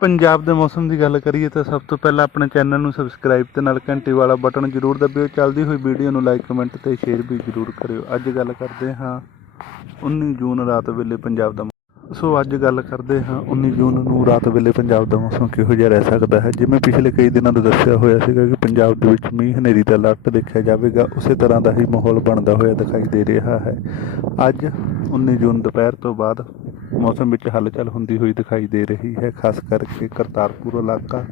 ਪੰਜਾਬ ਦੇ ਮੌਸਮ ਦੀ ਗੱਲ ਕਰੀਏ ਤਾਂ ਸਭ ਤੋਂ ਪਹਿਲਾਂ ਆਪਣੇ ਚੈਨਲ ਨੂੰ ਸਬਸਕ੍ਰਾਈਬ ਤੇ ਨਾਲ ਘੰਟੀ ਵਾਲਾ ਬਟਨ ਜ਼ਰੂਰ ਦਬਿਓ। ਚੱਲਦੀ ਹੋਈ ਵੀਡੀਓ ਨੂੰ ਲਾਈਕ ਕਮੈਂਟ ਤੇ ਸ਼ੇਅਰ ਵੀ ਜ਼ਰੂਰ ਕਰਿਓ। ਅੱਜ ਗੱਲ ਕਰਦੇ ਹਾਂ 19 ਜੂਨ ਰਾਤ ਵੇਲੇ ਪੰਜਾਬ ਦਾ ਮੌ- ਸੋ ਅੱਜ ਗੱਲ ਕਰਦੇ ਹਾਂ 19 ਜੂਨ ਨੂੰ ਰਾਤ ਵੇਲੇ ਪੰਜਾਬ ਦਾ ਮੌਸਮ ਕਿਹੋ ਜਿਹਾ ਰਹਿ ਸਕਦਾ ਹੈ? ਜਿਵੇਂ ਪਿਛਲੇ ਕਈ ਦਿਨਾਂ ਤੋਂ ਦੱਸਿਆ ਹੋਇਆ ਸੀਗਾ ਕਿ ਪੰਜਾਬ ਦੇ ਵਿੱਚ ਮੀਂਹ ਹਨੇਰੀ ਦਾ ਲੱਟ ਦੇਖਿਆ ਜਾਵੇਗਾ, ਉਸੇ ਤਰ੍ਹਾਂ ਦਾ ਹੀ ਮਾਹੌਲ ਬਣਦਾ ਹੋਇਆ ਦਿਖਾਈ ਦੇ ਰਿਹਾ ਹੈ। ਅੱਜ 19 ਜੂਨ ਦੁਪਹਿਰ ਤੋਂ ਬਾਅਦ ਮੌਸਮ ਵਿੱਚ ਹਲਚਲ ਹੁੰਦੀ ਹੋਈ ਦਿਖਾਈ ਦੇ ਰਹੀ ਹੈ, ਖਾਸ ਕਰਕੇ ਕਰਤਾਰਪੁਰ ਇਲਾਕਾ।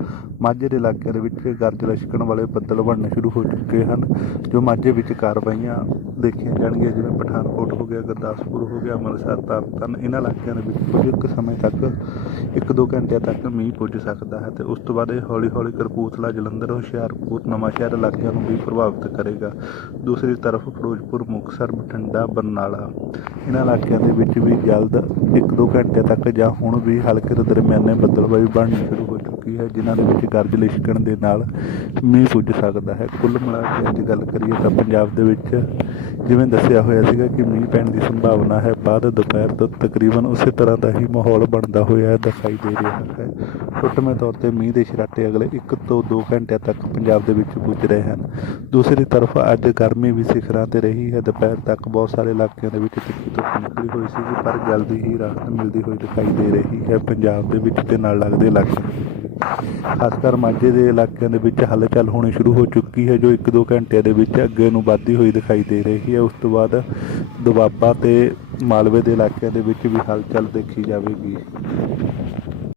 ਮਾਝੇ ਦੇ ਇਲਾਕਿਆਂ ਦੇ ਵਿੱਚ ਗਰਜ ਲਸ਼ਕਣ ਵਾਲੇ ਬੱਦਲ ਬਣਨੇ ਸ਼ੁਰੂ ਹੋ ਚੁੱਕੇ ਹਨ, ਜੋ ਮਾਝੇ ਵਿੱਚ ਕਾਰਵਾਈਆਂ ਦੇਖੀਆਂ ਜਾਣਗੀਆਂ, ਜਿਵੇਂ ਪਠਾਨਕੋਟ ਹੋ ਗਿਆ, ਗੁਰਦਾਸਪੁਰ ਹੋ ਗਿਆ, ਅੰਮ੍ਰਿਤਸਰ, ਤਰਨਤਾਰਨ ਇਹਨਾਂ ਇਲਾਕਿਆਂ ਦੇ ਵਿੱਚ ਕੁਝ ਕੁ ਸਮੇਂ ਤੱਕ ਇੱਕ ਦੋ ਘੰਟਿਆਂ ਤੱਕ ਮੀਂਹ ਪੁੱਜ ਸਕਦਾ ਹੈ ਤੇ ਉਸ ਤੋਂ ਬਾਅਦ ਇਹ ਹੌਲੀ ਹੌਲੀ ਕਰਪੂਥਲਾ ਜਲੰਧਰ, ਹੁਸ਼ਿਆਰਪੁਰ, ਨਵਾਂਸ਼ਹਿਰ ਇਲਾਕਿਆਂ ਨੂੰ ਵੀ ਪ੍ਰਭਾਵਿਤ ਕਰੇਗਾ। ਦੂਸਰੀ ਤਰਫ ਫਿਰੋਜ਼ਪੁਰ, ਮੁਕਤਸਰ, ਬਠਿੰਡਾ, ਬਰਨਾਲਾ ਇਹਨਾਂ ਇਲਾਕਿਆਂ ਦੇ ਵਿੱਚ ਵੀ ਜਲਦ ਇੱਕ ਦੋ ਘੰਟੇ ਤੱਕ ਜਾਂ ਹੁਣ ਵੀ ਹਲਕੇ ਤੋਂ ਦਰਮਿਆਨੇ ਬੱਦਲਬਾਈ ਬਣਨੀ ਸ਼ੁਰੂ ਹੋਈ ਚੁੱਕੀ ਹੈ, ਜਿਨ੍ਹਾਂ ਦੇ ਵਿੱਚ ਗਰਜ ਲਿਸ਼ਕਣ ਦੇ ਨਾਲ ਮੀਂਹ ਪੁੱਜ ਸਕਦਾ ਹੈ। ਕੁੱਲ ਮਿਲਾ ਕੇ ਅੱਜ ਗੱਲ ਕਰੀਏ ਤਾਂ ਪੰਜਾਬ ਦੇ ਵਿੱਚ ਜਿਵੇਂ ਦੱਸਿਆ ਹੋਇਆ ਸੀਗਾ ਕਿ ਮੀਂਹ ਪੈਣ ਦੀ ਸੰਭਾਵਨਾ ਹੈ, ਬਾਅਦ ਦੁਪਹਿਰ ਤੋਂ ਤਕਰੀਬਨ ਉਸੇ ਤਰ੍ਹਾਂ ਦਾ ਹੀ ਮਾਹੌਲ ਬਣਦਾ ਹੋਇਆ ਦਿਖਾਈ ਦੇ ਰਿਹਾ ਹੈ। ਛੋਟੇਵੇਂ ਤੌਰ ਤੇ ਮੀਂਹ ਦੇ ਸ਼ਰਾਟੇ ਅਗਲੇ 1 ਤੋਂ 2 ਘੰਟਿਆਂ ਤੱਕ ਪੰਜਾਬ ਦੇ ਵਿੱਚ ਪੁੱਜ ਰਹੇ ਹਨ। ਦੂਸਰੀ ਤਰਫ ਅੱਜ ਗਰਮੀ ਵੀ ਸਿਖਰਾਂ ਤੇ ਰਹੀ ਹੈ। ਦੁਪਹਿਰ ਤੱਕ ਬਹੁਤ ਸਾਰੇ ਇਲਾਕਿਆਂ ਦੇ ਵਿੱਚ ਤਿੱਖੀ ਧੁੱਪ ਨਿਕਲੀ ਹੋਈ ਸੀ ਪਰ ਜਲਦੀ ਹੀ ਰਾਹਤ ਮਿਲਦੀ ਹੋਈ ਦਿਖਾਈ ਦੇ ਰਹੀ ਹੈ। ਪੰਜਾਬ ਦੇ ਵਿੱਚ ਤੇ ਨਾਲ ਲੱਗਦੇ ਇਲਾਕੇ ਖਾਸ ਕਰ ਮਾਝੇ ਦੇ ਇਲਾਕਿਆਂ ਦੇ ਵਿੱਚ ਹਲਚਲ ਹੋਣੀ ਸ਼ੁਰੂ ਹੋ ਚੁੱਕੀ ਹੈ, ਜੋ 1-2 ਘੰਟਿਆਂ ਦੇ ਵਿੱਚ ਅੱਗੇ ਨੂੰ ਵੱਧਦੀ ਹੋਈ ਦਿਖਾਈ ਦੇ ਰਹੀ ਹੈ। ਉਸ ਤੋਂ ਬਾਅਦ ਦੁਆਬਾ ਤੇ ਮਾਲਵੇ ਦੇ ਇਲਾਕਿਆਂ ਦੇ ਵਿੱਚ ਵੀ ਹਲਚਲ ਦੇਖੀ ਜਾਵੇਗੀ।